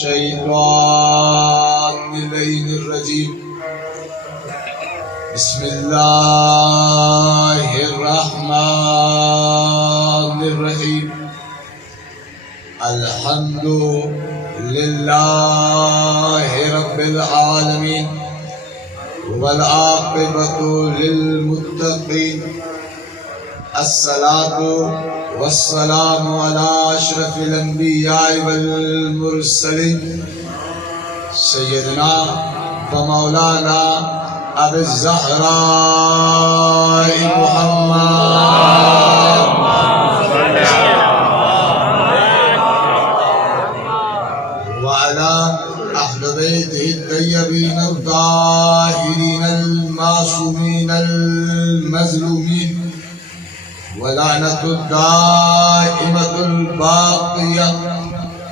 الشيطان الرجيم بسم الله الرحمن الرحيم الحمد لله رب العالمين والعاقبة للمتقين الصلاة والسلام على أشرف الأنبياء والمرسلين سيدنا ومولانا أبي الزهراء محمد وعلى أهل بيته الطيبين الطاهرين المعصومين المظلومين ولعنة الدائمة الباقية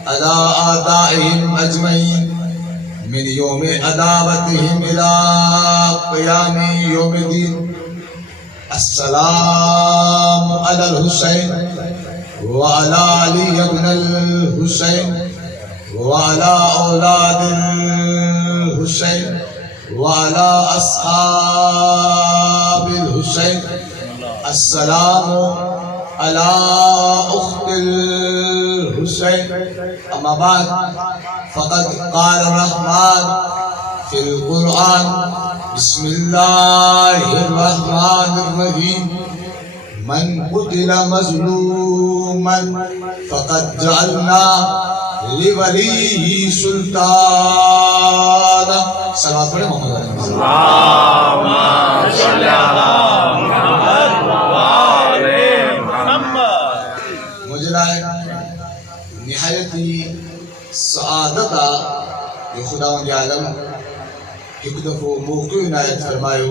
على أعدائهم أجمعين من يوم عداوتهم إلى قيام يوم الدين. السلام على الحسين وعلى علي بن الحسين وعلى أولاد الحسين وعلى أصحاب الحسين. السلام على أخت الحسين. أما بعد فقد قال الرحمن في القرآن بسم الله الرحمن الرحيم من قتل مظلوما فقد جعلنا لوليه سلطانا. صلوات پڑھیں محمد علیہ وسلم. اللهم صل على محمد وآل محمد. مجھے نہایت ہی سعادت جو خداوند عالم ایک دفعہ موقع عنایت فرمایو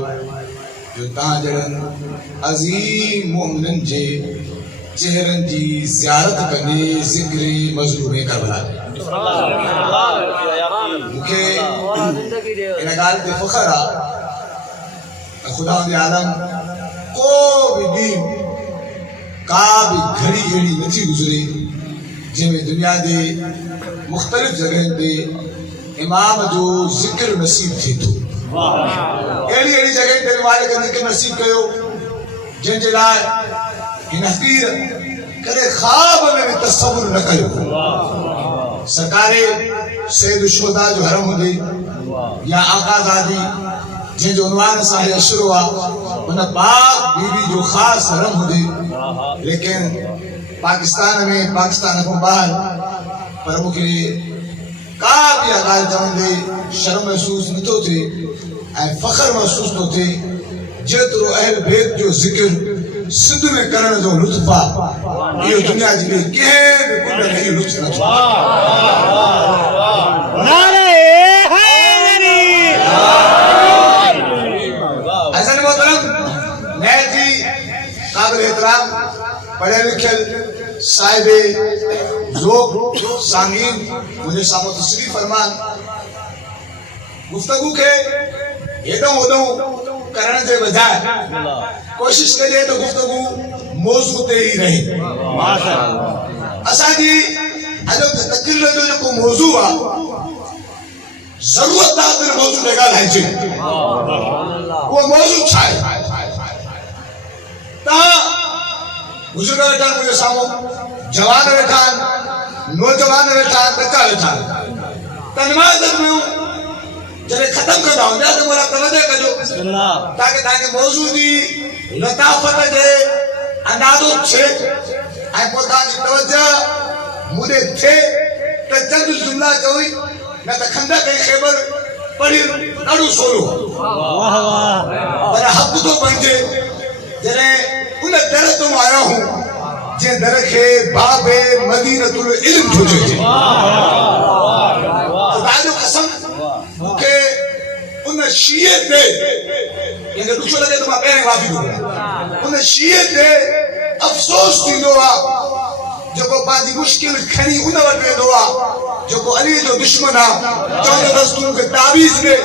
جو تاں جڑن عظیم مومنن جے چہرن جی زیارت کنے ذکر مظلوم کربلا. مکھے ان گال تے فخر خداوند عالم کو بھی دین کا بھی گھڑی گھڑی نتھی گزری جن میں دنیا دے مختلف جگہ دے امام جو ذکر نصیب تھی تو ایڑی ایڑی جگہ تے مالک ذکر نصیب کیو جن جے لائے ان حقیر کرے خواب میں بھی تصور نہ کیو. سرکار سید الشہداء جو حرم ہوندی یا آقا زادی جن جو عنوان صاحب اشر ہوا ان پاک بی بی جو خاص حرم ہوندی لیکن پاکستان میں پاکستان کو باہر پر مکلی کافی اقال جان دے شرم محسوس نتو تھے فخر محسوس نتو تھے جترو اہل بیت جو ذکر سندھ میں کرنے جو لطفہ یہ دنیا جی میں کہیں بھی کل نہیں لطف نہ چھوڑا. نعرہ حیدری. حسن محترم میں جی قابل احترام پڑھے لکھے صاحب ذوق سامعین مجھے سامو تشریف فرمان گفتگو کے ادھوں ادھوں کرنے سے بجائے کوشش کرے تو گفتگو موضوع تے ہی رہے. اسا جی اجو تقریر جو کو موضوع ہے ضرورت دار موضوع لگا ہے جی وہ موضوع چھائے تا بزرگ بیٹھان مجھے سامو جوان بیٹھان نوجوان بیٹھان بچہ بیٹھان تنمائے در میں ہوں جنہیں ختم کرنا ہوں جیسے مولا توجہ کجو تاکہ موضوع دی لطافت جے اندازو چھے آئے پوتا جی توجہ مودے تھے تا چند جملہ چوئی نہ تا کھندہ کئی خیبر پڑھی نڑو سولو پر حق تو بنجے جنہیں انہیں در تم آیا ہوں جن درکھے باب مدینۃ العلم جو جو جی خدا جو قسم کہ انہیں شیعت دے یہ دوچو لگے تمہیں پہنے معافی دو انہیں شیعت دے افسوس تھی دوا جو کو پانچی مشکل کھنی انہیں ور پہ دوا جو کو علی جو دشمنہ چاہتے دستوں کے تعویز دے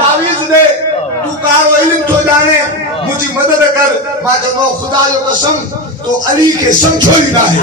تعویز دے تو کار و علم تو جانے مجھے مدد کر ماں جب خدا جو قسم تو علی کے سمجھو ہی نہ ہے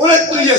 29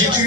GTV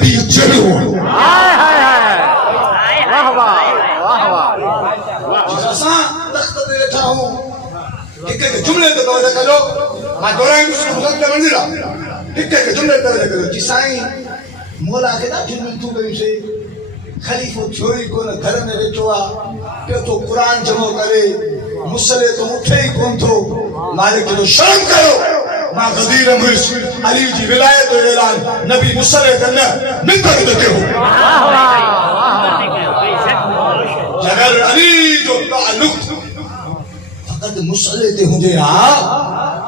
نبی جڑو ہائے ہائے ہائے واہ واہ واہ واہ اساں تخت تے بیٹھا ہوں ایک ایک جملے تے توجہ کرو میں دورائیں اس کو وقت منزلا ایک ایک جملے تے توجہ کرو جی سائیں مولا کے نا جن تو گئی سے خلیفہ چھوڑی کو نہ گھر میں بیٹھو کہ تو قرآن جمع کرے مسئلے تو اٹھے ہی کون تھو مالک تو شرم کرو ماں غزیر مرش علی جی ولایت و اعلان نبی مسئلے کرنا منتر دیتے ہو اگر علی جو تعلق فقط مسئلے تے ہوں جے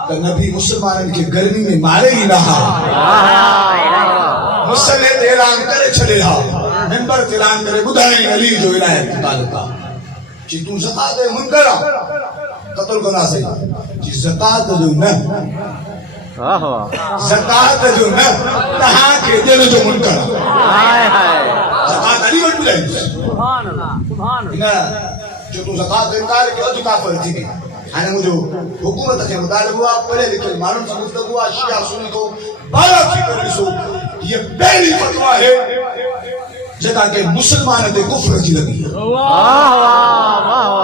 تو نبی مسلمان کے گرمی میں مارے ہی نہ مسئلے تے اعلان کرے چلے ہاں ممبر تے اعلان کرے بدھائیں علی جو ولایت تعلقہ چی تو زکاة منکرہ قتل گناہ سے چی زکاة جو نہ زکاة جو نہ تہاں کے دل جو منکرہ زکاة علی وٹ بلائیں سبحان اللہ سبحان اللہ جو تو زکاة انکار کے جو کافر تھی بھی ہاں مجھے حکومت کے مطالب ہوا پڑھے لکھے معلوم سے گفتگو ہوا شیعہ سنی کو بارہ کی کر رسو یہ پہلی فتوہ ہے جگہ کہ مسلمان تے کفر کی لگی ہے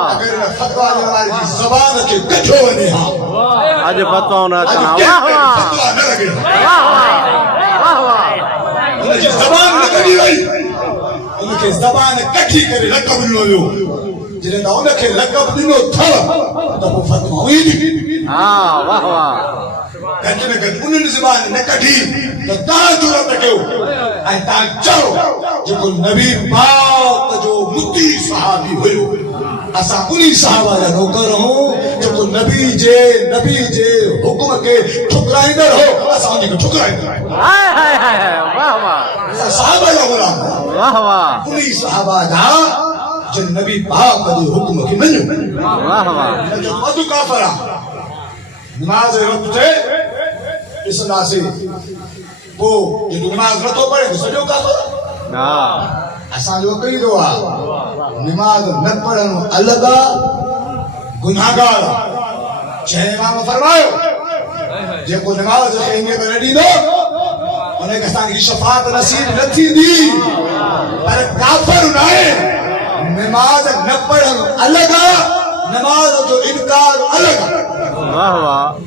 اگر فتوہ ہماری جی زبان کے کچھو بنے ہاں آج فتوہ ہونا چاہا فتوہ نہ لگے انہیں جی زبان نہ کری ہوئی انہیں کہ زبان کٹھی کرے لقب لو لو جنہیں دا انہیں کہ لقب لو تھا تو وہ فتوہ ہوئی نہیں واہ واہ کہتے میں کہ انہیں زبان نہ کٹھی تو تاں جورا تکیو آئے تاں چاہو جو کو نبی پاک جو متی صحابی ہوئے اسا انہی صحابہ یا نوکر ہوں جو کو نبی جے حکم کے ٹھکرائیں در ہو اسا انہی کو ٹھکرائیں در ہائے ہائے ہائے واہ واہ صحابہ یا مرام واہ واہ انہی صحابہ جہاں جن نبی پاک جو حکم کی منو واہ واہ جو مدو کافرہ نماز رب تھے اس اللہ سے وہ جو نماز رتو پڑے تو سجو کافرہ اساں جو کئی دعا نماز نہ پڑھن الگا گناہگار چھ امام فرماؤ جے کو نماز کہیں تو ریڈی دو انہیں کہتا کہ شفاعت نصیب نہ تھی دی پر کافر نہ نماز نہ پڑھن الگا نماز جو انکار الگا واہ واہ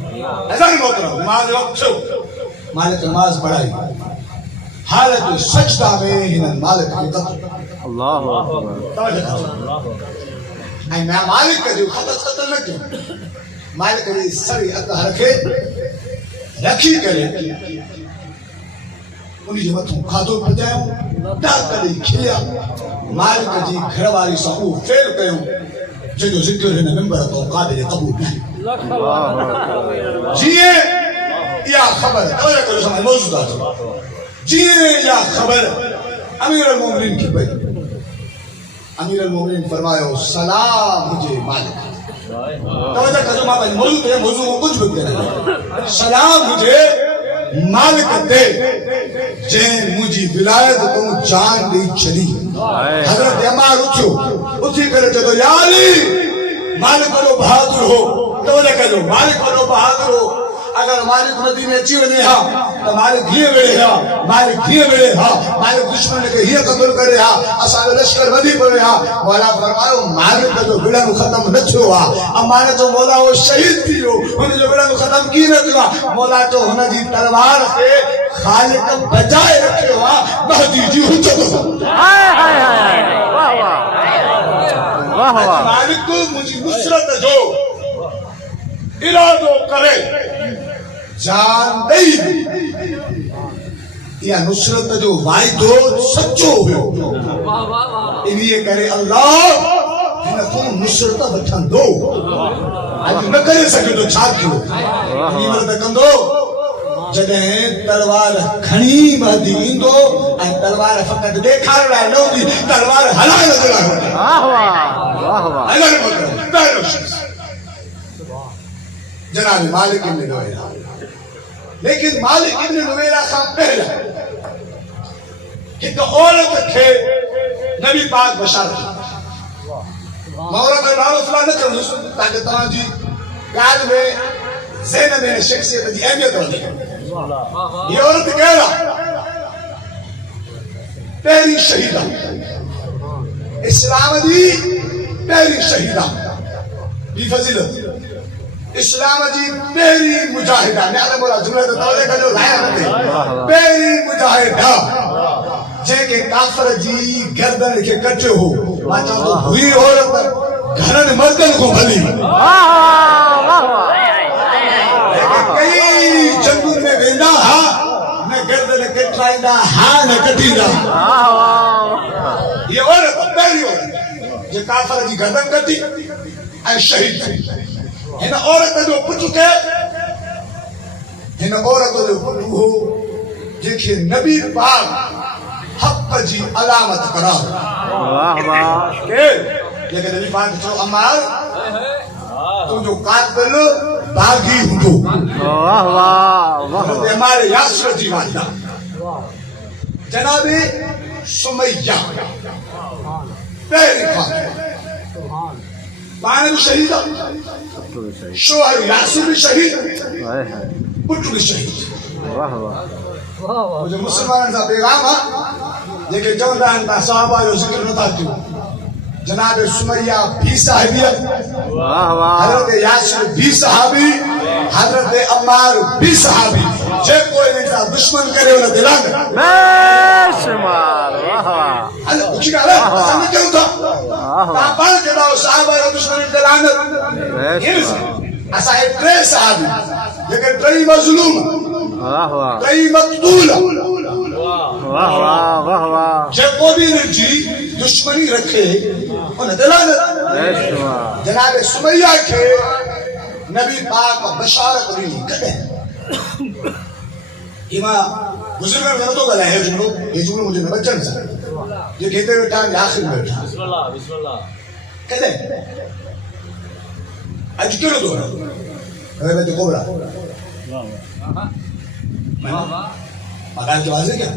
ایسا نہیں محترم نماز وقت چھو مالک نماز پڑھائی حالت سجدہ میں ہنن مالک کی قتل اللہ توجہ کرو میں مالک کا جو خطر قتل نہ کیوں مالک کا جو سری اکہ رکھی کرے انہی جو مطلب کھاتو پجائیں ڈاک کلی کھلیا مالک کا جی گھر والی سہو فیل کہوں جو ذکر ہے ممبر تو قابل قبول نہیں جیئے یا خبر توجہ کرو سمجھ موجود آتا جیئے یا خبر امیر المومنین کی بھئی امیر المومنین فرمایا سلام مجھے مالک توجہ کرو ماں بھائی موجود ہے موضوع کو کچھ بھی کہنا سلام مجھے مالک دے جین مجھے ولایت تم جان دی چلی حضرت عمار اٹھی کرے جدو یا علی مالک بنو بہادر ہو توجہ کرو مالک بنو بہادر ہو اگر مالک مدینے اچھی ونے ہاں تو مالک ہی وڑے ہاں مالک ہی وڑے ہاں مالک دشمن کے ہی قتل کرے ہاں اصحاب لشکر ودی پڑے ہاں مولا فرماؤ مالک کا جو بڑا نو ختم نہ چھوا امانت جو مولا وہ شہید تھی ہو انہیں جو بڑا نو ختم کی نہ چھوا مولا جو ہونا جی تلوار سے خالق بجائے رکھے ہوا مہدی جی حجت ہو ہائے ہائے ہائے واہ واہ واہ واہ مالک کو مجھے نصرت جو ارادو کرے جان دئی یا نصرت جو وعدو سچو ہو انہی کرے اللہ انہیں تم نصرت بٹھن دو آج نہ کرے سکے تو چھاک کیوں انہی مرد کندو جدہیں تلوار کھنی مہدی اندو این تلوار فقط دیکھا رہا ہے نو دی تلوار حلال دلا ہے واہ واہ واہ واہ اللہ مطلب پہلو شخص جناب مالک ابن نویرہ لیکن مالک ابن نویرہ کا پہلا کہ عورت کے نبی پاک بشارت عورت نام فلان نہ کرو تاکہ تمام جی قال میں زینب شخصیت کی اہمیت ہو یہ عورت کہہ رہا پہلی شہیدہ اسلام دی پہلی شہیدہ بھی فضیلت اسلام جی پہلی مجاہدہ نے بولا جملہ تو دولے کا جو لایا رہتے پہلی مجاہدہ جے کے کافر جی گردن کے کٹے ہو ماچا تو ہوئی عورت گھرن مردن کو بھلی کئی جنگل میں ویندہ ہاں نہ گردن کٹرائندہ ہاں نہ کٹیندہ یہ عورت پہلی عورت جے کافر جی گردن کٹی اے شہید ہن عورت جو پچھو کے ہن عورت جو پچھو ہو جے کے نبی پاک حق جی علامت قرار واہ واہ لیکن نبی پاک جو عمار تم جو قاتل باغی ہوں واہ واہ واہ ہمارے یاسر جی والدہ جناب سمیہ پہلی خاتون بانے بھی شہید شوہر یاسر بھی شہید پٹھ بھی شہید واہ واہ مجھے مسلمان کا پیغام ہے لیکن جو دان صحابہ جو ذکر نہ تھا جناب سمیہ بھی صحابیت واہ واہ حضرت یاسر بھی صحابی حضرت عمار بھی صحابی جے کوئی انسان دشمن کرے انہیں دلا کر بے شمار واہ واہ اللہ کچھ کہا رہا پسند کیوں تھا تا پڑھ کے داؤ صحابہ اور دشمن دلا کر ایسا ہے ترے صحابی لیکن ترے مظلوم واہ واہ ترے مقتول واہ واہ واہ واہ جے کو بھی جی دشمنی رکھے انہیں دلالت بے شمار جناب سمیہ کے نبی پاک بشارت بھی نہیں کرے امام بزرگ میں غلطوں کا لائے جملوں یہ جملوں مجھے نبچن سا جو کہتے ہوئے ٹائم آخر میں بیٹھا بسم اللہ بسم اللہ کہتے ہیں آج کیوں دو رہا غیبت قبرہ مقام کے واضح کیا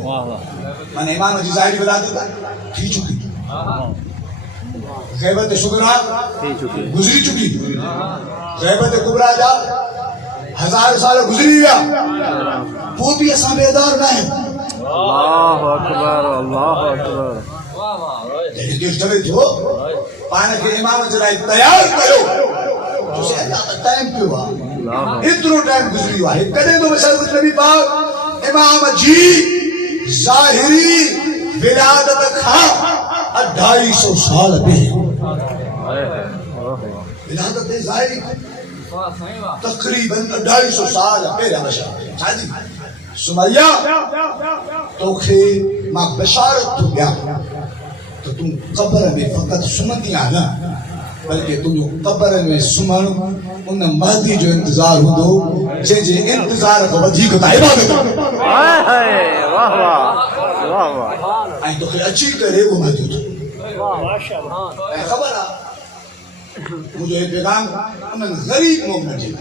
میں نے امام عزیز ظاہری بتا دیتا تھی چکی غیبت شکرہ گزری چکی غیبت قبرہ جا 1000 سال گزری گیا وہ بھی ایسا بیدار نہ ہے اللہ اکبر اللہ اکبر لیکن کس طرح جو پانے کے امام جرائی تیار کرو جو سے اللہ کا ٹائم کیوں ہوا اتنو ٹائم گزری ہوا ہے کدے تو مثال کچھ نبی پاک امام جی ظاہری ولادت کھا 250 سال پہ ولادت ظاہری تقریباً 250 سال پہلے بشارت سمیہ تو کہ ماں بشارت تو گیا تو تم قبر میں فقط سمتی آنا بلکہ تم جو قبر میں سمن ان مہدی جو انتظار ہو دو جے جے انتظار کو بدھی کو عبادت واہ واہ واہ واہ آئی تو کہ اچھی کرے وہ مہدی تو اے خبر آ مجھے یہ پیغام انہوں غریب مومن جی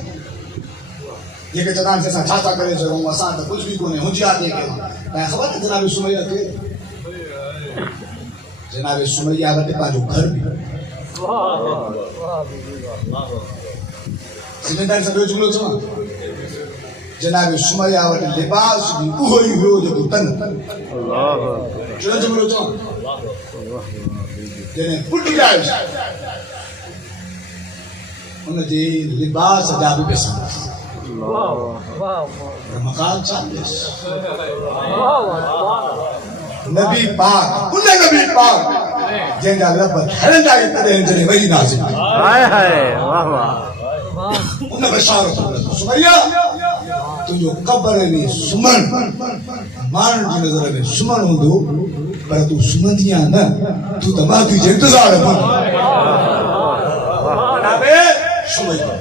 یہ کہ جناب سے سا چھاتا کرے جو ہوں آسان تا کچھ بھی کونے ہنجیا دے کے میں خبر ہے جناب سمیہ کے جناب سمیہ آبادی پا جو گھر بھی سمجھدار سب جو جملو چھوڑا جناب سمیہ آبادی لباس بھی اوہی ہوئے جو تن جو جملو چھوڑا جنہیں پٹی جائے انہیں جی لباس جابی پسند مقام چاہتے نبی پاک انہیں نبی پاک جن جا لبت ہرن جائے تدے انجلی وہی نازل واہ واہ انہیں بشارت سمیہ تو جو قبر میں سمن مان کی نظر میں سمن ہوں دو پر تو سمن دیا نا تو تماتی جے انتظار ہے جنابے سمیہ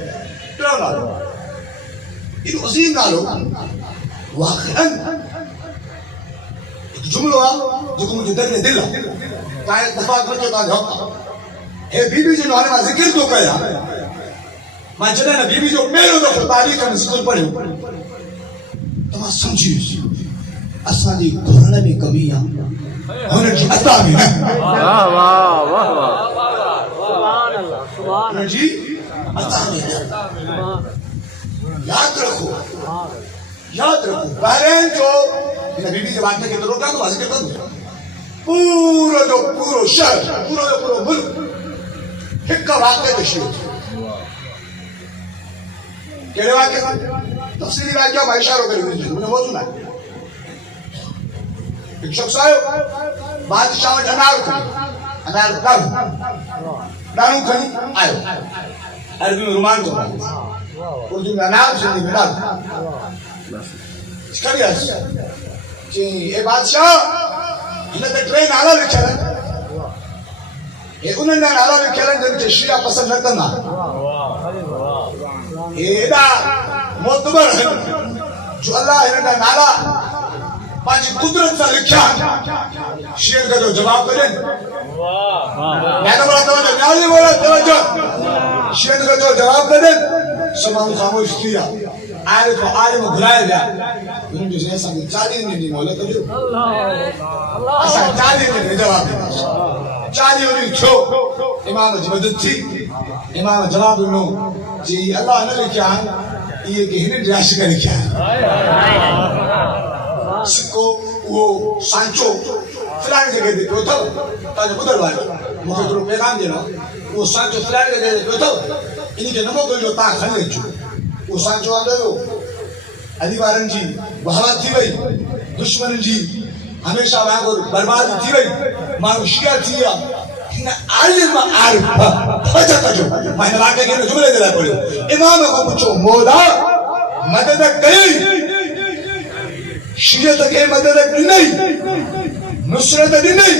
کیوں نہ لو یہ عظیم نالو واقعاً ایک جملہ جو کہ مجھے درنے دل کائے دفعہ کرتے ہوتا جھوکتا اے بی بی جو نوانے میں ذکر تو کہا میں جنہیں نا بی بی جو میرے دفعہ تاریخ میں ذکر پڑھے تو میں سمجھی اساں جی گھرنے میں کمیاں ہونے کی عطا بھی ہے واہ واہ واہ واہ ہونے جی عطا بھی ہے یاد رکھو بہرین جو نبی بھی جب آنے کے تو روکا تو ذکر کر دو پورو جو پورو شہر پورو جو پورو ملک ایک کا واقعہ تشریح کہڑے واقعہ تفصیلی واقعہ میں اشارہ کریں گے انہیں وہ سنا ہے ایک شخص آئے بادشاہ میں انار ڈانو کھنی آئے عربی میں رومان جو رہا اردو میں انار سے نہیں ملا کری آج کہ اے بادشاہ انہیں تے ٹرین آلہ لکھے رہے انہیں نالا لکھے رہے جن کے شیعہ پسند نہ کرنا ایدہ معتبر ہے جو اللہ انہیں نالا پانچ قدرت سے لکھا شیر کا جو جواب کریں میں نے بڑا توجہ نیازی بولا توجہ شیر کا جو جواب کریں سمان خاموش کیا عارف و عالم بھلایا گیا انہوں نے جسے سامنے 40 نہیں مولا تو جو ایسا 40 نہیں جواب دیتا 40 انہیں چھو امام مدد تھی امام جواب انہوں جی اللہ نے لکھا یہ کہ ہنیں ریاشی کا لکھا ہے سکو وہ سانچو فلانی جگہ دے پیو تھا تاجہ بدر والی مجھے تو پیغام دینا وہ سانچو فلانی جگہ دے پیو تھا انہیں کے نمو کو جو تاں کھنے چھو وہ سانچو آندے ہو علی بارن جی بہوات تھی بھئی دشمن جی ہمیشہ وہاں کو برباد تھی بھئی مانو شیعہ تھی عالم عارف فجتا جو میں نے واقعہ کہ جملے دے رہا پڑھو امام کو پوچھو مولا مدد کئی شیعت کے مدد نہیں نصرت نہیں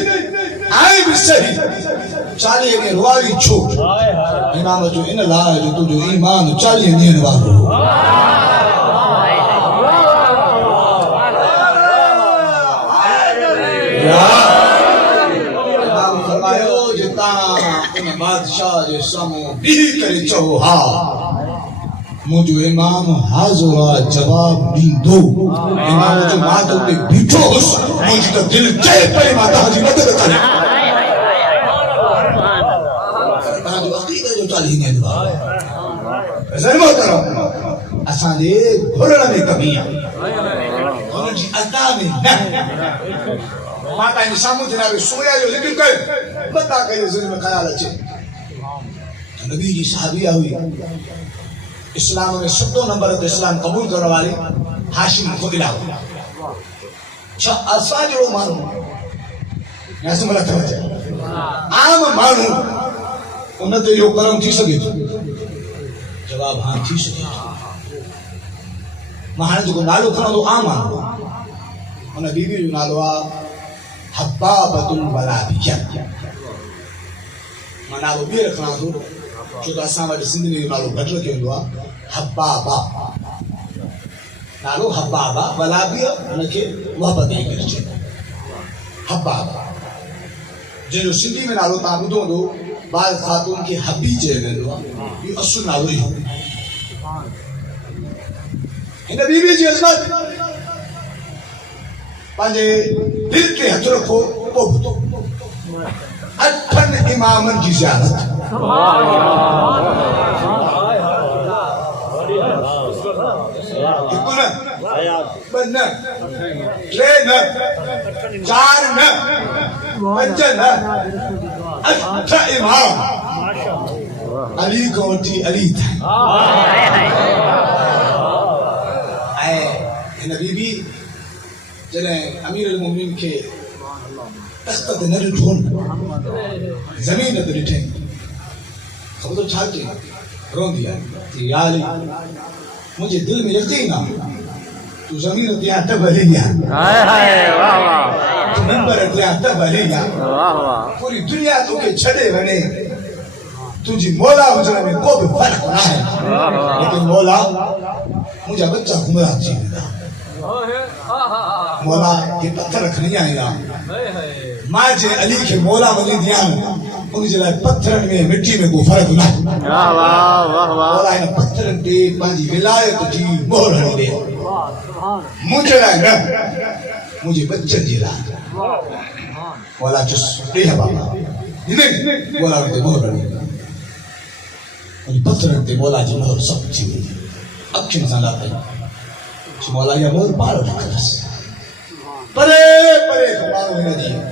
آئے بھی صحیح چالیے میں رواری چھوٹ امام جو ان لائے جو تو جو ایمان چالیے نہیں نوارو امام فرمائے ہو جتا ان بادشاہ جو سامو بھی کرے چوہا مجھو امام حاضرہ جواب دین دو امام جو ماتوں پہ بیٹھو اس مجھے تو دل چاہے پہ ماتا حجی مدد کرے فرقہ جو عقیدہ جو چالی نہیں دعا ذر محترم اساں دے بھرڑا میں کمیاں انہوں جی عطا میں نہ ماتا انسامو جناب سویا جو ذکر کر بتا کہ یہ ظلم خیال اچھے نبی جی صحابیہ ہوئی اسلام میں 7 نمبر تو اسلام قبول کرنے والی ہاشم کو علاوہ اصفا جو مانو میں سے ملا توجہ عام مانو انہیں تو یہ کرم تھی سکے تو جواب ہاں تھی سکے تو مہانے جو نالو کھنا تو عام مانو انہیں بی بی جو نالو حبابت الولابیہ منالو بھی رکھنا تو جو تو اساں والی زندگی جو نالو گھٹ رکھے ہوا حبابا نالو حبابا ولابیہ انہیں کے محبت نہیں کر چاہتا حبابا جو زندگی میں نالو تعبدوں دو بعض خاتون کی حبی چاہے دو یہ اصل نالو ہی ہو انہیں بی بی جی عظمت پانچے دل کے ہتھ رکھو وہ بھتو اٹھن امامن کی زیارت اکو نا بن نا لے نا چار نا پنچ نا اٹھا امام علی کونٹی علی تھا اے نبی بھی جنہیں امیر المومنین کے تختت نہ ڈھون زمین نہ ڈھٹیں خود تو چھاتے رون دیا کہ یا علی مجھے دل میں یقین آ تو زمین دیا تب بھلے گیا تو منبر دیا تب بھلے گیا پوری دنیا تو کے چھڑے بنے تجھے مولا حجرہ میں کوئی فرق نہ ہے لیکن مولا مجھے بچہ گمراہ چاہیے مولا یہ پتھر رکھنی آئے گا ماں جے علی کے مولا بنی دیان ان جلائے پتھرن میں مٹی میں کوئی فرق نہ مولا ان پتھرن پہ پانچی ولایت جی مہر ہنی دے مجھے لائے نہ مجھے بچن جی لائے مولا چس دے بابا نہیں مولا ان دے مہر ہنی دے ان پتھرن پہ مولا جی مہر سب چی ہوئی اکھن سالا پہ مولا یا مہر پارو رکھنا پرے پرے کمارو ہی نہ دیئے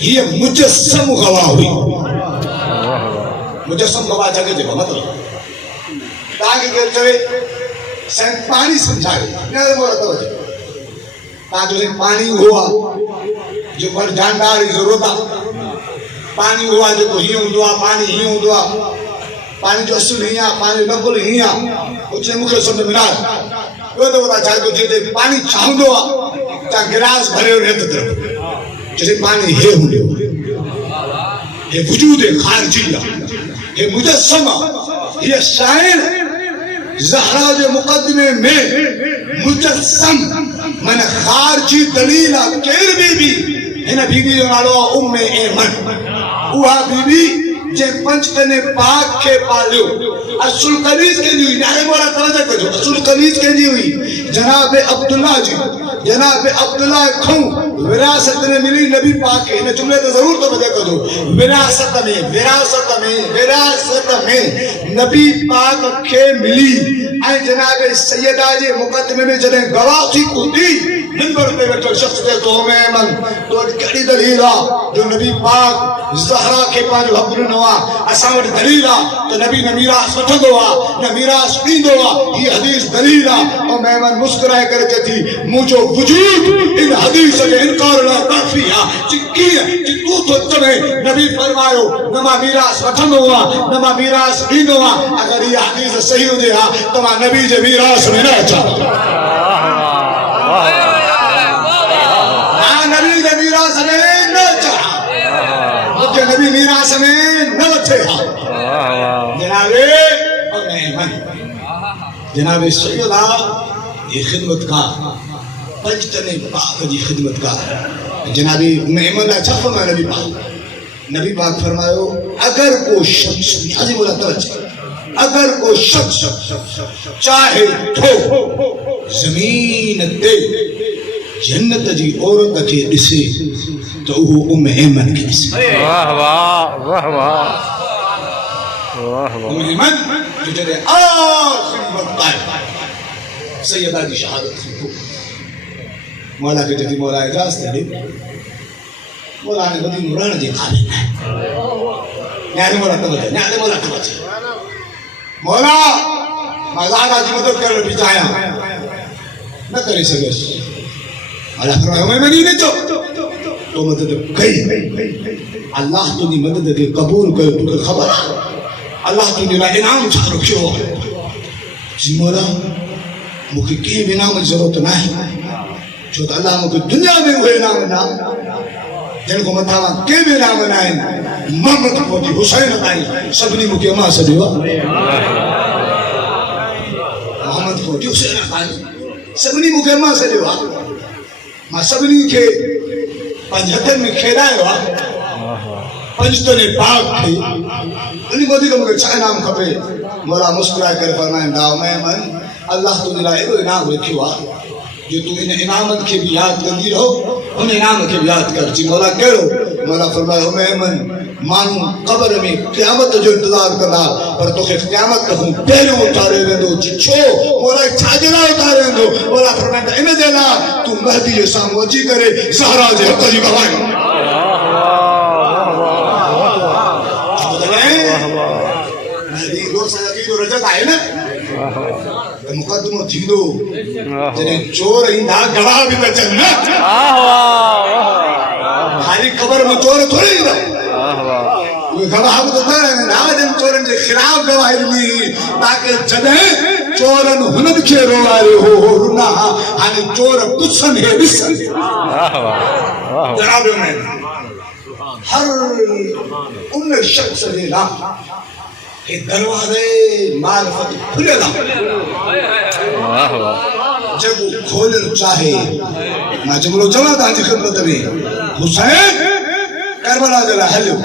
یہ مجسم گواہ ہوئی. مجسم گواہ جگہ جگہ مطلب تاکہ کہ چوے سین پانی سمجھائے نہ مورا توجہ تاکہ جو پانی ہوا جو پر جاندار کی ضرورت ہے پانی ہوا جو کو ہی ہوا پانی ہی ہوا پانی جو اصل نہیں ہے پانی نقل نہیں ہے اس نے مکھے سمجھ ملا وہ تو بتا چاہے تو جیتے پانی چاہوں دو تا گلاس بھرے اور رہتے طرف جیسے پانی ہے ہوں یہ وجود خارجیہ یہ مجسمہ یہ شاعر زہرا جو مقدمے میں مجسم من خارجی دلیلہ کیر بی بی ہنا بی بی جو نالو ام ایمن اوہا بی بی جے پنچتنے پاک کے پالیو اصل قمیز کے لیے نعرے مولا توجہ کرو اصل قمیز کے لیے ہوئی جناب عبداللہ جی جناب عبداللہ کھوں وراثت نے ملی نبی پاک کے انہیں جملے تو ضرور تو بدے کرو وراثت میں نبی پاک کے ملی آئے جناب سیدہ جی مقدمے میں جنہیں گواہ تھی کو دی منبر پہ بیٹھو شخص دے تو ہمیں من تو کڑی دلیلہ جو نبی پاک زہرا کے پاس جو حبر نوا اساوٹ دلیلہ تو نبی نے میراث وٹھندو وا نہ میراث پیندو وا یہ حدیث دلیلہ اور مہمان مسکرائے کرتے تھی مجھو وجود ان حدیث کے انکار نہ کافی ہے چکی ہے چکو تو تمہیں نبی فرمایو نما میراث وٹھندو وا نما میراث پیندو وا اگر یہ حدیث صحیح ہو جائے تو ماں نبی جے میراث میں نہ چاہتا نبی جے میراث میں نہ چاہتا کہ نبی میراث میں نہ تھے جناب سیدہ یہ خدمت کا پنجتنے پاک جی خدمت کا جناب محمد اچھا فرمایا نبی پاک فرمایو اگر کوئی شخص نیازی بولا توجہ اگر کوئی شخص چاہے تو زمین دے جنت جی عورت کے ڈسے تو وہ ام ایمن کی ڈسے واہ واہ واہ واہ واہ ام ایمن جو جنہیں آخری وقت آئے سیدہ کی شہادت کو مولا کے جدی مولا اجاز دے مولا نے بدی نوران جی خالد نیادی مولا توجہ مولا مزارہ جی مدد کر رہی چاہیا نہ کری سکے اللہ فرمائے میں نہیں دیتو تو مدد کئی اللہ تو نہیں مدد کے قبول کرے تو کہ خبر اللہ تو نہیں انعام چھا رکھو جی مولا مجھے کی انعام ضرورت نہ ہے جو تو اللہ مجھے دنیا میں ہوئے انعام نہ جن کو مطابع کے بھی انعام نہ ہے محمد پوٹی حسین نتائی سبنی مجھے ماں سے دیوا محمد پوٹی حسین نتائی سبنی مجھے ماں سے دیوا ماں سبنی کے پنجھتن میں کھیلائے ہوا پنجتنے پاک تھی انہی کو دیکھا مجھے چھائے نام کھپے مولا مسکرائے کر فرمائیں داؤ میں من اللہ تو دلائے تو انعام رکھی ہوا جو تو انہیں انعامت کے بھی یاد کر دی رہو انہیں انعامت کے بھی یاد کر چی مولا کہو مولا فرمائے میں من مانو قبر میں قیامت جو انتظار کرنا پر تو کہ قیامت کا ہوں پہلے اتارے رہے دو چھو مولا چھاجرہ اتارے دو مولا فرمائے انہیں دینا تو مہدی ساموچی کرے زہرا جے حق جی گوائے مہدی روز سجاکی جو رجت آئے نا مقدمہ تھیندو جنہیں چور ہندہ گڑا بھی بچن نا خالی قبر میں چور تھوڑی ہندہ وہ گواہ بتا ہے نا جن چورن کے خلاف گواہی لی تاکہ جنہیں چورن ہند کے روائے ہو رنا آنے چور کچھن ہے بسن جناب میں ہر ان شخص لینا کہ دروازے معرفت کھلے دا جب وہ کھولن چاہے میں جملو جواب آجی خدمت میں حسین کربلا جلا حلیو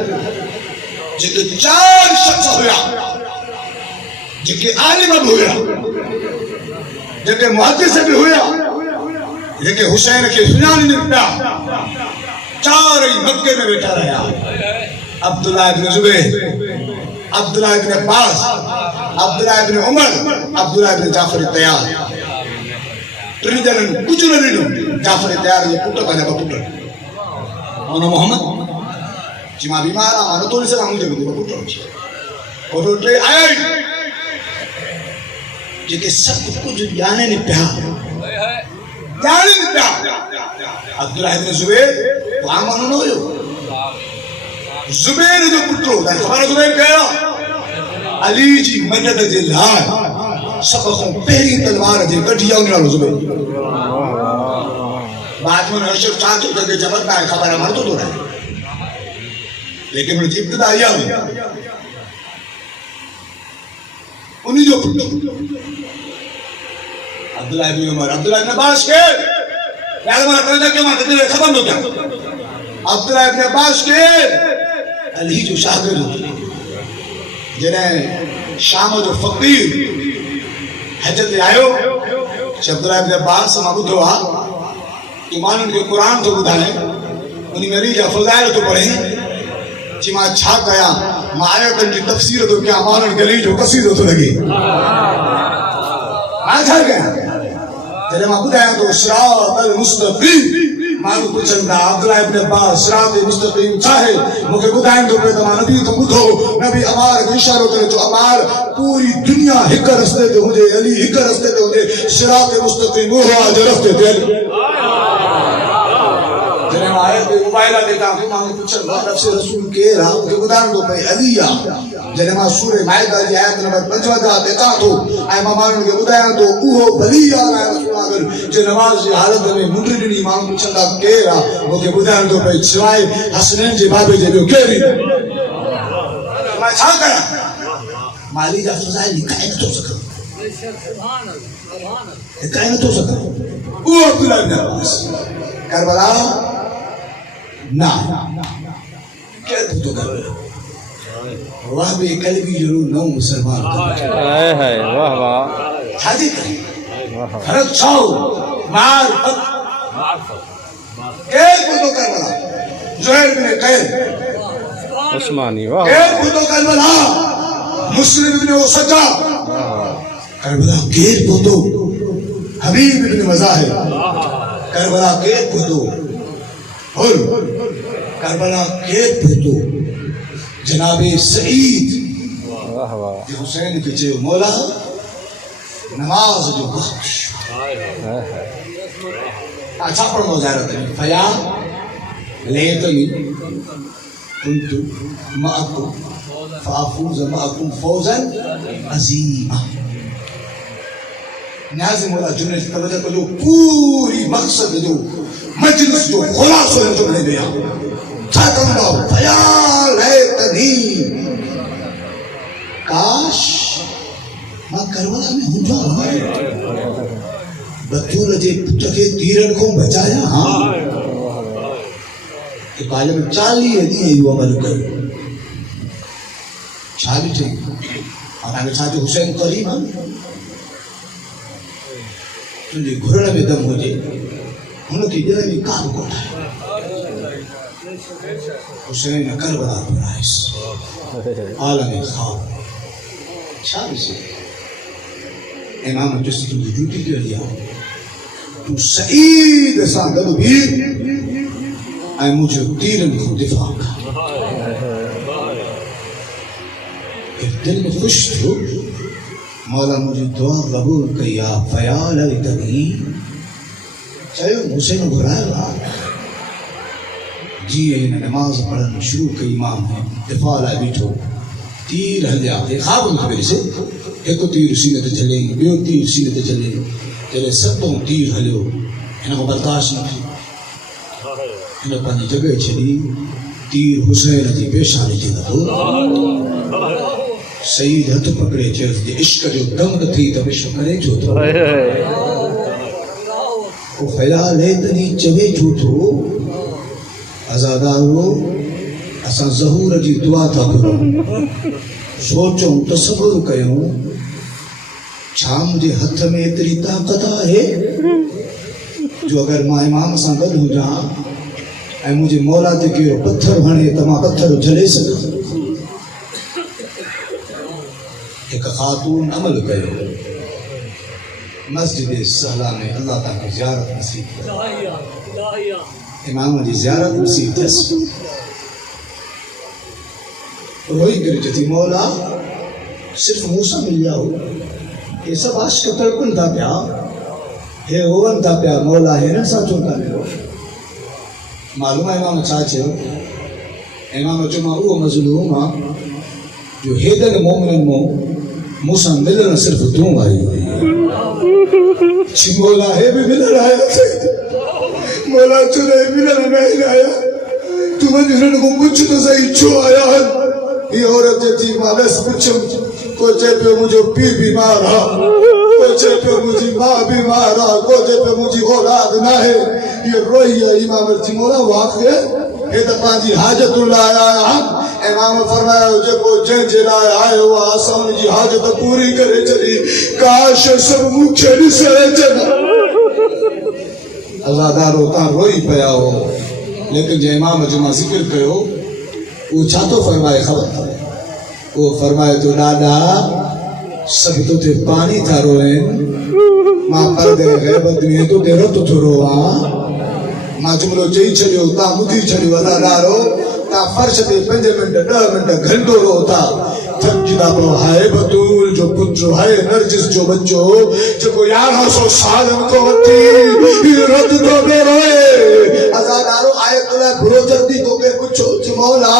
جب چار شخص ہویا جب کہ عالم اب ہویا جب کہ محدث بھی ہویا جب کہ حسین کے سنانی نکتا چار ہی مکے میں بیٹھا رہا عبداللہ ابن زبیر عبداللہ ابن عباس عبداللہ ابن عمر عبداللہ ابن جعفر تیار ترین جنن کچھ نہ نہیں جعفر تیار یہ پوٹا بنا با پوٹا انہا محمد چما بیمار آنا تو سے ہم جو کو ٹے آیا جے سب کچھ جانے نے پیا جانے نے پیا عبداللہ ابن زبیر وہاں منو نہ ہوئے زبیر جو پترو دا خبر زبیر کہا علی جی مدد دے لائے سب کو پہلی تلوار دے کٹیا انہاں نال زبیر بعد میں ارشد چاہتے ہو کہ جبت نہ خبر ہمارا تو رہا ہے لیکن مجھے ابتدا آیا ہوئی انہی جو عبداللہ ابن عمر عبداللہ ابن عباس کے یاد ہمارا کرنا کیوں مانتے تھے خبر نہ کیا عبداللہ ابن عباس کے علی جو شاگرد جنہیں شام جو فقیر حجت لے آئے ہو عبداللہ ابن عباس معبود ہوا تو مانن کے قرآن تو بدھائیں انہی میری جا فضائل تو پڑھیں چما چھا گیا معایتن کی تفسیر تو کیا مانن کے لیے جو قصید تو لگی چھا گیا جنہیں معبود آیا تو صراط المستقیم مانو پچھن دا عبداللہ ابن عباس صراط المستقیم چاہے مجھے بدھائیں تو پہ تمہا نبی تو بدھو نبی امار کو اشارہ کرے جو امار پوری دنیا ہکر رستے تے ہو جے علی ہکر رستے تے ہو جے صراط المستقیم وہ ہوا جو رستے تے علی جنہیں آیت موبائلہ دیتا ہوں مانو پچھن دا رب سے رسول کے رہا مجھے بدھائیں تو پہ علیہ جنہیں ماں سورہ مائدہ جی آیت نمبر 55 دیتا تو آئے مامانوں کے بدھائیں تو اوہ بلی آنا ہے رسول آگر جو نماز جی حالت میں منڈرنی مانو پچھن دا کے رہا مجھے بدھائیں تو پہ سوائے حسنین جی بابے جی بیو کے رہی میں چھا کرا مالی جا فضائل ہی کائنت ہو سکا کائنت ہو سکا اوہ عبداللہ ابن عباس کربلا نا کیا تو کربلا وہ بھی قلبی ضرور نو مسلمان واہ واہ حاجی کریں فرق چھاؤ معرفت ایک کو کربلا زہر بن قیر عثمانی واہ ایک کو کربلا مسلم بن سجا کربلا کیک کو تو حبیب بن مظاہر کربلا کیک کو تو اور کربلا کیک کو تو جناب سعید حسین کے جو مولا نماز جو بخش اچھا پڑھ مظاہرت ہے فیا لیتنی کنت معکم فافوز معکم فوزا عظیما نیاز مولا جنہیں توجہ کو جو پوری مقصد جو مجلس جو خلاص ہے جو میں نے دیا چھاکم باؤ فیا لیتنی کاش ماں کربلا میں ہوں جاؤں بطور جے پچھے تیرن کو بچایا ہاں کہ کالے میں 40 دیئے یہ عمل کرو 40 تھے اور آگے ساتھ حسین قریب ہاں تنجھے گھرڑا میں دم ہو جے انہوں کی دل میں کام کو اٹھائے حسین کربلا پر آئیس عالم خواب 40 سے امام جسد کی ڈیوٹی دے لیا تو سعید ساندل بیر اے مجھے تیرن کو دفاع کا ایک دل میں خوش تھو مولا مجھے دعا قبول کیا فیال اتنی چاہے حسین گھرائے رہا جی انہیں نماز پڑھنا شروع کی امام ہے دفاع لائے بیٹھو تیر ہل جاتے خواب ان کے میرے سے ایک تیر سینے تے چلیں گے بیو تیر سینے تے چلیں گے چلے سبوں تیر ہلو انہوں کو برداشت نہ تھی انہوں پانی جگہ چلی تیر حسین جی پیشانی چلا تو سعید ہتھ پکڑے چیز دی عشق جو دم نہ تھی تب عشق کرے جو تو وہ خیال لیتنی چوے جھوٹو ازادارو اساں ظہور جی دعا تھا کرو سوچوں تصور کیوں چھا مجھے ہتھ میں اتری طاقت ہے جو اگر ماں امام سان گل ہو جہاں اے مجھے مولا تے کیو پتھر بھنے تمام پتھر جلے سکتا ایک خاتون عمل کرو مسجد سہلا میں اللہ تعالیٰ کی زیارت نصیب کرو امام جی زیارت نصیب جس روئی کر جتی مولا صرف موسیٰ مل جاؤ یہ سب عاشق تڑپن تھا پیا ہے ہوون تھا پیا مولا ہے نا ساتھوں کا میرو معلوم ہے امام چاچے امام جمعہ وہ مظلوم جو ہیدن مومنن مو موسیٰ ملن صرف دوں آئی ہوئی چی مولا ہے بھی ملن آیا تھے مولا چلے ملن نہیں آیا تمہیں جنہوں کو پوچھ تو صحیح چھو آیا ہے یہ عورت جتی ماں بس پوچھم کوئی چاہے پہ مجھے پی بیمار ہا کوئی چاہے پہ مجھے ماں بیمار ہا کوئی چاہے پہ مجھے اولاد نہ ہے یہ روئی ہے امام ارچی مولا واقع ہے یہ دفعہ جی حاجت اللہ آیا ہم امام فرمایا جو کو جن جلائے آئے ہوا آسان جی حاجت پوری کرے چلی کاش سب مکھے نسرے چلا ازادارو تاں روئی پیا ہو لیکن جو امام جمعہ ذکر کرو وہ چاہتو فرمائے خبر وہ فرمائے تو دادا سب تو تے پانی تھا روئیں ماں پردے غیبت میں تو دے رو تو روا ماں جملو چاہی چھڑیو تا مدھی چھڑیو ازادارو تا فرش تے 5 منٹ 10 منٹ گھنٹو رو تا تھک جدا پڑو ہائے بطول جو پتر ہائے نرجس جو بچو جو کو 1100 سال ان کو ہوتی یہ رد تو بے روئے ازادارو آیت اللہ بروجر دی تو کہ کچھ مولا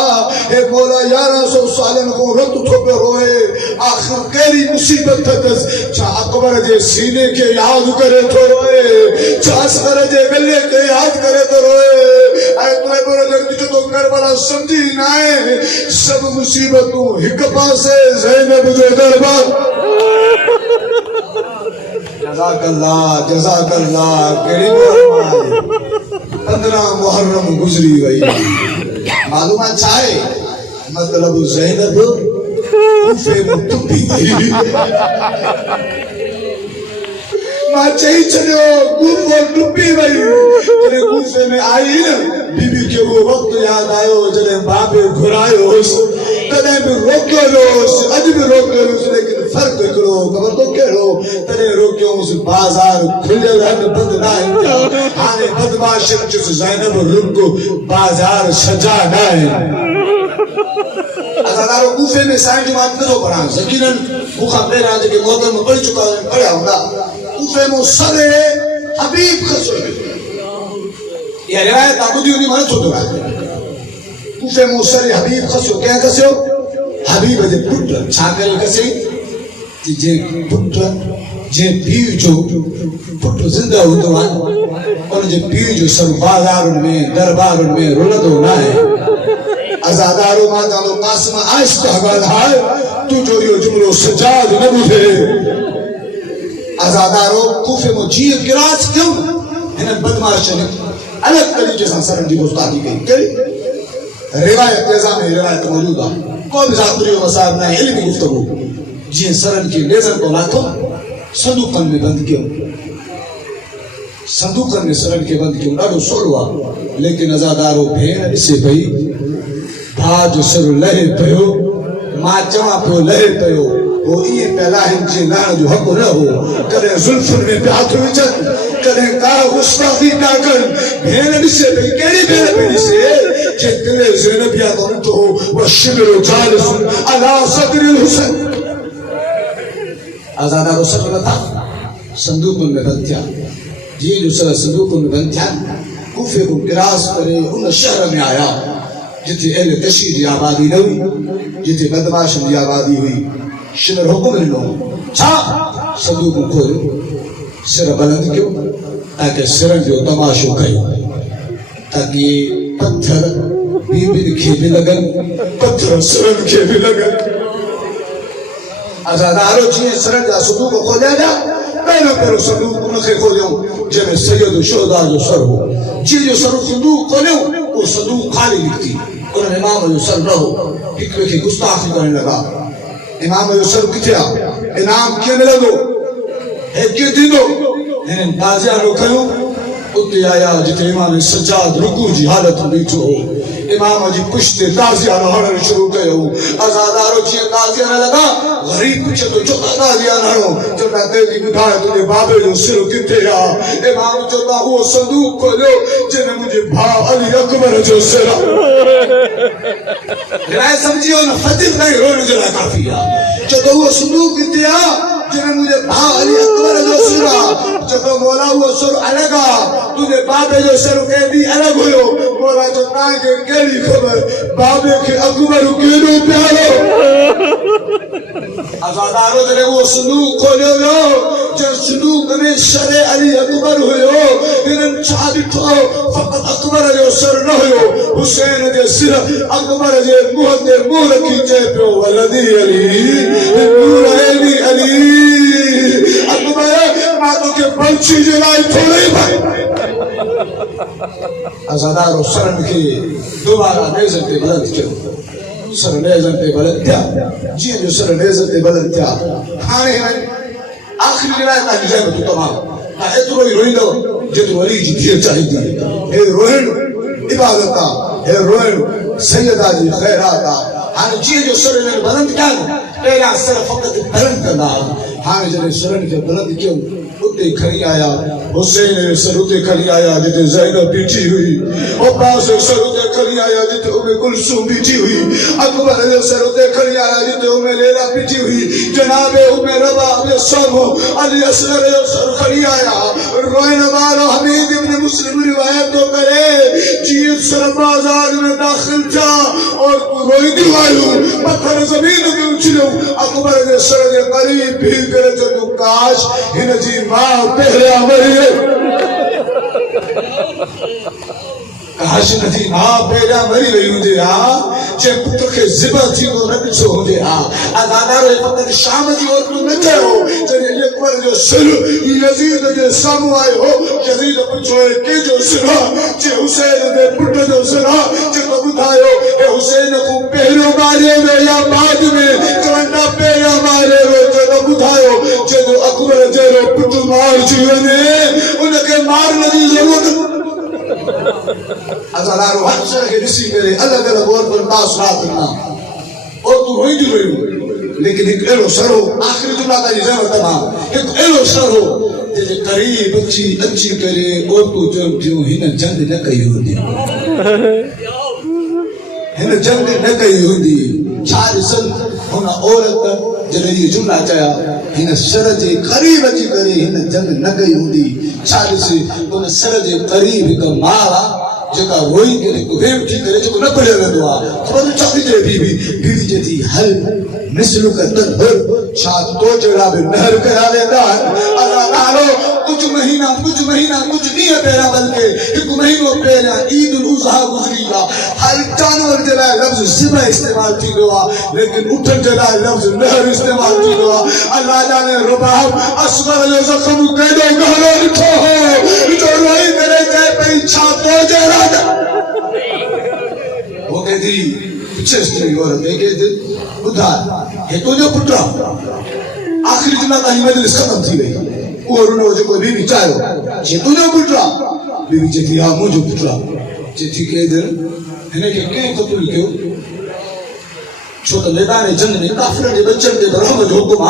اے مولا 1100 سال ان کو رد تو بے روئے آخر کیری مصیبت تکس چاہ اکبر جے سینے کے یاد کرے تو روئے چاہ اصغر جے گلے کے یاد کرے تو روئے آیت اللہ بروجر دی جو کربلا سمجھی نائے سب مصیبتوں ہک پاسے زینب جو دربار جزاک اللہ کیڑی محرم 15 محرم گزری وئی معلومات چاہے مطلب زینب کوفے میں تپی گئی ماں چاہی چلو کوفے ٹپی وئی جنہیں کوفے میں آئی نا بی بی کے وہ وقت یاد آئے ہو جنہیں بابے گھرائے ہو تنہیں بھی روکے لو اج بھی روکے لو لیکن فرق کرو خبر تو کہو تنہیں روکے اس بازار کھلے رہن بند نہ ہے آنے بدماشن جس زینب رکو بازار سجا نہ ہے ازادارو کوفے میں سائن جماعت نہ ہو پڑھا یقیناً بخا میرا جو کہ محترم میں پڑھ چکا ہے پڑھا ہوں گا کوفے میں سر حبیب خسو یہ روایت ابو دیونی مانے چھوٹو رہا ہے کوفے میں سر حبیب خسو کیا کسیو حبیب جے پٹر چھاکل کسی جے پٹر جے پیو جو پٹر زندہ ہو تو اور جے پیو جو سر بازار میں دربار میں رولدو نہ ہے ازادارو مادانو قاسم آئشت حقال ہے تو جو یہ جملو سجاد نہ بودھے ازادارو کوفے میں جیت گراج کیوں انہیں بدماش چلے الگ طریقے سے سرنجی گستاخی گئی کئی روایت نظام روایت موجود ہے کوئی ذاتری و مسائب نہ علمی گفتگو جن سرن کی لیزر کو لاتو صندوقن میں بند کیوں صندوقن میں سرن کے بند کیوں لاڈو سولوا لیکن ازادارو بھین اسے بھئی بھاج سر لہے پہو ماں چما پہو لہے پہو وہ یہ پہلا ہنچے لان جو حق نہ ہو کرے ظلفن میں پیاتھ وچن کرے کار گستاخی کا کر بھین اسے بھئی کیڑی بھین بھین اسے کہ دلے زینب یا دونتو وشبر جالس علا صدر الحسن آزادارو سر بتا صندوق میں بند تھا یہ جو سر صندوق میں بند تھا کوفے کو گراس کرے ان شہر میں آیا جتے اہل تشہیر دی آبادی نہ ہوئی جتے بدماشن دی آبادی ہوئی شمر حکم لنو چھا صندوق کو کھولے سر بلند کیوں تاکہ سرن جو تماشو کھائی تاکہ پتھر بی بی دکھے بھی لگن پتھر سرن کے بھی لگن ازادارو چیئے سرن جا صندوق کو کھولے جا پہلو پہلو صندوق کو نخے کھولے ہوں جب سید و شہدہ جو سر ہو چیئے جو سر صندوق کھولے ہوں وہ صندوق خالی لکھتی اور امام جو سر رہو حکمے کی گستاخی کرنے لگا امام جو سر کتیا انعام کیا ملے دو ہے کیا دی دو انہیں بازیاں لو کھلو اتی آیا جتے امام سجاد رکو جی حالت بیٹھو ہو امام جی پشت تازیانہ ہڑن شروع کیو ازادارو جی تازیانہ لگا غریب پچھے تو چوتا تازیانہ ہڑو چوتا تیجی بدھائے تجھے بابے جو سر کتے یا امام چوتا وہ صندوق کو لو جنہیں مجھے بھاؤ علی اکبر جو سر رائے سمجھیو نا فتح نہیں رونے جلا کافی چوتا وہ صندوق کتے یا جنہیں مجھے بھاؤ علی اکبر جو سر چوتا مولا وہ سر الگا تجھے بابے جو سر قیدی الگ ہوئے مولا چوتا کہ کیلی خبر بابے کے اکبر کیلو پیالو ازادارو دنے وہ صندوق کھولے ہو جو صندوق میں شر علی اکبر ہوئے ہو انہوں چاہی تو فقط اکبر جو سر نہ ہوئے حسین جو سر اکبر جو محد مور کی جے پہ ولدی علی نور علی علی اکبر ماتو کے پنچی جلائی تھوڑے بھائی ازادارو سرن کی دوبارہ نیزن پہ بلند کیوں سر نیزن پہ بلند کیا جی جو سر نیزن پہ بلند کیا کھانے ہیں آخری جلائے تاکہ جائے تو تمام اترو ہی روئی دو جتو علی جی دیر چاہی دی اے روحن عبادتا اے روحن سیدہ جی خیراتا ہاں جی جو سر نیزن بلند کیا پہلا سر فقط بلند کرنا ہاں جنہیں سرن کے بلند کیوں اتے کھڑی آیا حسین سر اتے کھڑی آیا جتے زینب بیٹھی ہوئی عباس سر اتے کھڑی آیا جتے ام کلثوم بیٹھی ہوئی اکبر سر اتے کھڑی آیا جتے ام لیلا بیٹھی ہوئی جناب ام ربا سمو علی اصغر سر کھڑی آیا روئن مارو حمید ابن مسلم روایت تو کرے چیز سر بازار میں داخل تھا اور روئی دیوائیوں پتھر زمین کے اچھلوں اکبر سر کے قریب بھی کرے جو کاش ہن جی ماں پہلے آمری ہے کاش نتی ماں پہلے آمری رہی ہوں دے چے پتر کے زبا تھی کو نبی چھو ہوں دے ازادارو پتر شام جی اور تو نچے ہو جنہیں اکبر جو سر یزید جو سامو آئے ہو یزید پچھوئے کی جو سرا چے حسین دے پتر جو سرا چے تو بتھائے ہو اے حسین کو پہلے مارے میں یا بعد میں چلنڈا پہلے مارے میں چے تو بتھائے ہو چے تو اکبر جیرو پتر مار چیونے انہیں مارنے کی ضرورت ازادارو ہر سر کے نسی کرے الگ الگ اور پر تاثرات کرنا اور تو روئی جو روئی لیکن ایک ایلو سر ہو آخری جملہ کا یہ زیادہ تمام ایک ایلو سر ہو جیسے قریب اچھی کرے اور تو جب جو ہن جنگ نہ کہی ہوندی ہن جنگ نہ کہی ہوندی چار سن ہونا عورت جنہیں یہ جملہ چاہیا ہن سر جے قریب اچھی کرے ہن جنگ نہ کہی ہوندی چار سے ان سر جے قریب کا مارا جگہ روئی کرے کو ویم ٹھی کرے جو نہ پڑے رہے دعا خبر چاہتی جائے بیوی جتی حل مثلو کا تنہر شاید تو جڑا بھی نہر کرا لیتا ہے اللہ تعالیٰ کچھ مہینہ کچھ نہیں ہے پہلا بلکہ ایک مہینوں پہلا عید الاضحیٰ گزری گا ہر جانور جلائے لفظ زبا استعمال تھی دعا لیکن اٹھن جلائے لفظ نہر استعمال تھی دعا اللہ جانے رباہم اصغر جو زخم قیدوں گھروں لکھو ہو جو روئی کرے جائے پہ چھا تو جڑا وہ کہتی پچھے ستری عورت ہے کہتے بدھار ہے تو جو پٹرا آخری جملہ تا ہی مجلس ختم تھی گئی اور انہوں جو کوئی بیوی چاہو چھے تو جو پٹرا بیوی جتی ہاں مجھو پٹرا جتی کہ ادھر ہنے کہ کہیں قتل کیوں چھوٹا میدان جنگ نے کافر دے بچن دے برحمد حکم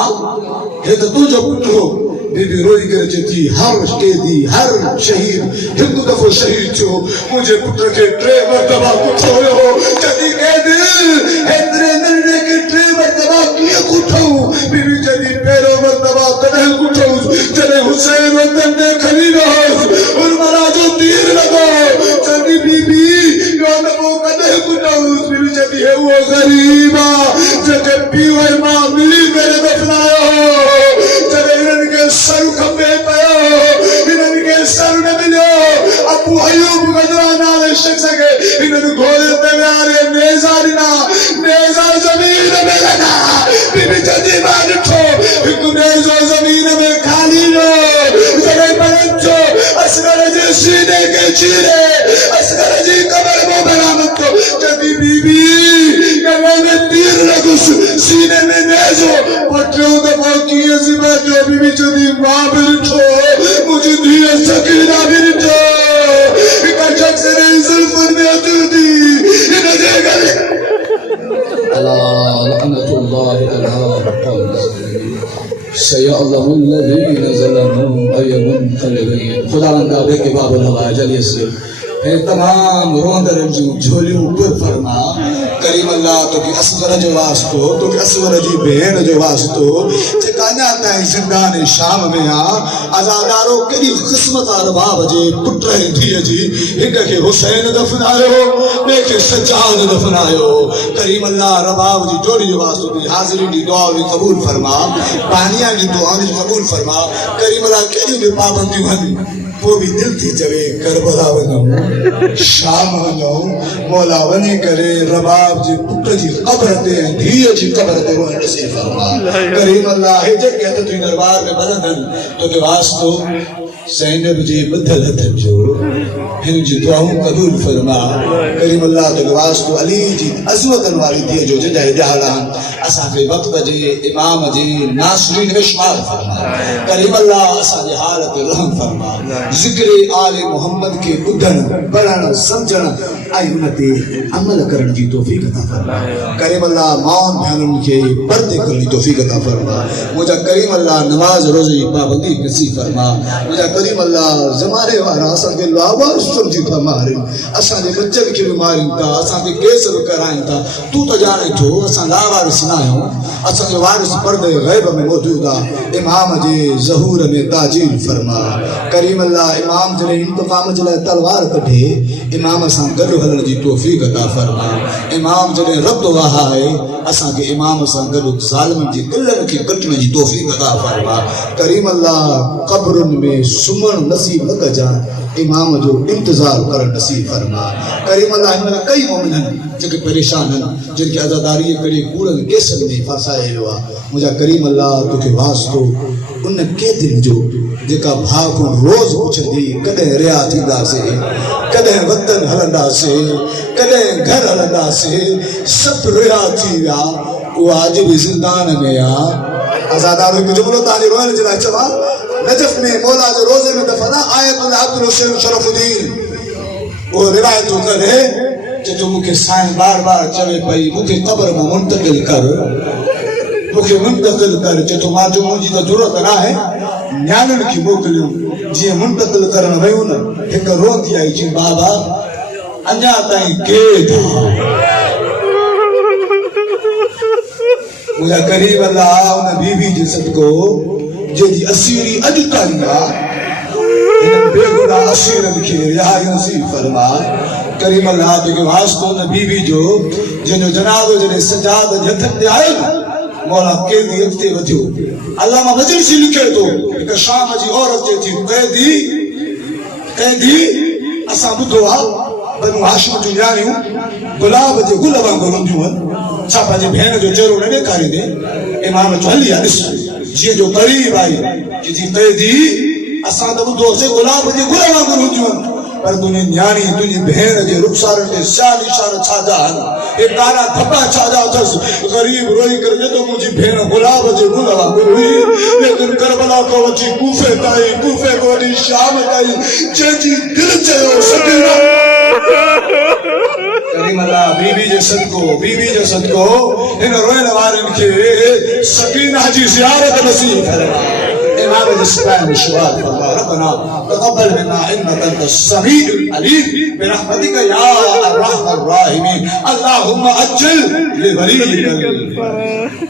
ہے تو جو پٹرو بی بی روئی کر چیتی ہر قیدی ہر شہید ہندو دفعہ شہید چھو مجھے پتر کے ٹرے مرتبہ کچھو ہو جدی قیدی ہندرے نرنے کے ٹرے مرتبہ کیا کچھو بی بی جدی پیرو مرتبہ تنہ کچھو جنہیں حسین وطن دے کھلی رہو اور مرا جو تیر لگو جدی بی بی جو نبو کدہ کچھو بی بی جدی ہے وہ غریبہ جدی پیوے ماں ملی میرے دفنایا ہو سر کھمبے پہو انہوں کے سر نہ ملو ابو ایوب گجران آلے شک سکے انہوں گھوڑے پہ آرے نیزہ زمین میں لگا بی بی جدی بان اٹھو ایک نیزہ زمین میں کھالی لو جڑے بلنچو اسگر جی سینے کے چیرے اسگر جی کمر میں برامت کو جدی بی بی گلے میں تیر لگو سینے میں نیزو پٹریوں کا موقعی زبا جو بی بی جدی ماں برٹھو مجھے دیا سکینہ برٹھو ایک شخص نے ظلفر میں اتر دی الله الذين ظلموا أي منقلب خدا بندہ بے کے باب الہوا جلیے سے اے تمام روندر جو جھولیوں پر فرما کریم اللہ تو کہ اصغر جو واسطو تو کہ اصغر جی بہن جو واسطو چکانیا تائیں زندان شام میں آزادارو کری قسمت رباب جی پٹ رہے تھی جی ایک کہ حسین دفن آئے ایک سجاد دفن آئے کریم اللہ رباب جی جوڑی جو واسطو دی حاضری دی دعا بھی قبول فرما پانیاں دی دعا بھی قبول فرما کریم اللہ کری بھی پابندی ہن وہ بھی دل تھی چوے کربلا ونوں شام ونوں مولا ونی کرے رباب جی پٹ جی قبر دے دھی جی قبر دے وہ نصیب فرما کریم اللہ ہے جب کہتے تو دربار میں بلندن تو کہ واسطو زینب جی بدل ہتھن جو ہن جی دعاؤں قبول فرما کریم اللہ تو کہ واسطو علی جی عظمتن والی دیے جو جدہ دیالان اساں کے وقت جی امام جی ناصرین وشمار فرما کریم اللہ اساں جی حالت رحم فرما ذکر آل محمد کے بدھن پڑھن سمجھن آئی انتے عمل کرن کی توفیق عطا فرما کریم اللہ ماں بہنن کے پردے کرنے کی توفیق عطا فرما مجھے کریم اللہ نماز روزی پابندی نصیب فرما مجھے کریم اللہ زمانے والا اساں کے لاوار سمجھی فرمارے اساں دے بچن کی بیماری تا اساں دے کیسر کرائیں تا تو جانے تو اساں لاوار سنائیں اساں دے وارث پردے غیب میں موجودا امام جی ظہور میں تاجیل فرما کریم اللہ امام جلے انتقام جلے تلوار کٹھے امام اساں گلو حلن جی توفیق عطا فرما امام جلے رب وہا ہے اساں کے امام اساں گلو ظالم جی کلن کی کٹن جی توفیق عطا فرما کریم اللہ قبر میں سمن نصیب نہ جا امام جو انتظار کرن نصیب فرما کریم اللہ ہمیں کئی مومن ہیں جو کہ پریشان ہیں جن کی عزاداری کڑی کوڑن کیسر میں پھنسائے ہوا مجھے کریم اللہ تو کے واسطو ان کے دن جو جکا بھاگوں روز پوچھ دی کدیں ریا تھیندہ سے کدیں وطن ہلندہ سے کدیں گھر ہلندہ سے سب ریا تھیا وہ آج بھی زندان میں آزاداروں کی جملوں تانی روحن جلائے چوا نجف میں مولا جو روزے میں دفنا آیت اللہ عبد الحسین شرف الدین وہ روایت ہو کر ہے کہ تو مکہ سائن بار بار چوے پئی مکہ قبر میں منتقل کر مکہ منتقل کر کہ تو ماں جو مجھے تو ضرورت نہ ہے نیانن کی موکلیوں جی منتقل کرنا ویوں نا ایک رو دیا جی بابا انجا تائیں کے تھا مجھے قریب اللہ انہیں بی بی جسد کو جی اسیری اجتانیا انہیں بے گناہ اسیر لکھے رہائی نصیب فرما کریم اللہ کے واسطوں نے بی بی جو جنہوں جنازو جنہیں سجاد جتھک دے آئے مولا قیدی اکتے ودھیو علامہ مجلسی لکھے تو ایک شام جی عورت جو تھی قیدی اساں بدھوا بنو ہاشم جو نیانیوں گلاب جے گلاباں گلوں دیوں چھاپا جی بہن جو چہروں نے کاری دے امام جو حلی حدیث جی جو قریب آئی کہ جی قیدی اساں تو بدھو سے گلاب جے گلاباں گلوں دیوں پر تُنہیں نیانی تُنہیں بہن جے رخسارن کے سیال اشارہ چھا جان ایک دارا دھپا چھا جا تھس غریب روئی کر جے تو مجھے بہن گلاب جے گلاباں گلوئی لیکن کربلا کو وچی کوفے تائی کوفے کو وچی شام تائی جے جی دل چاہو سکینہ کریم اللہ بی بی جے صدقو ان روئن وارن کے سکینہ جی زیارت نصیب فرما امام الاسلام شوال فرما ربنا تقبل منا انك انت السميع العليم برحمتك يا ارحم الراحمين اللهم اجل لوليك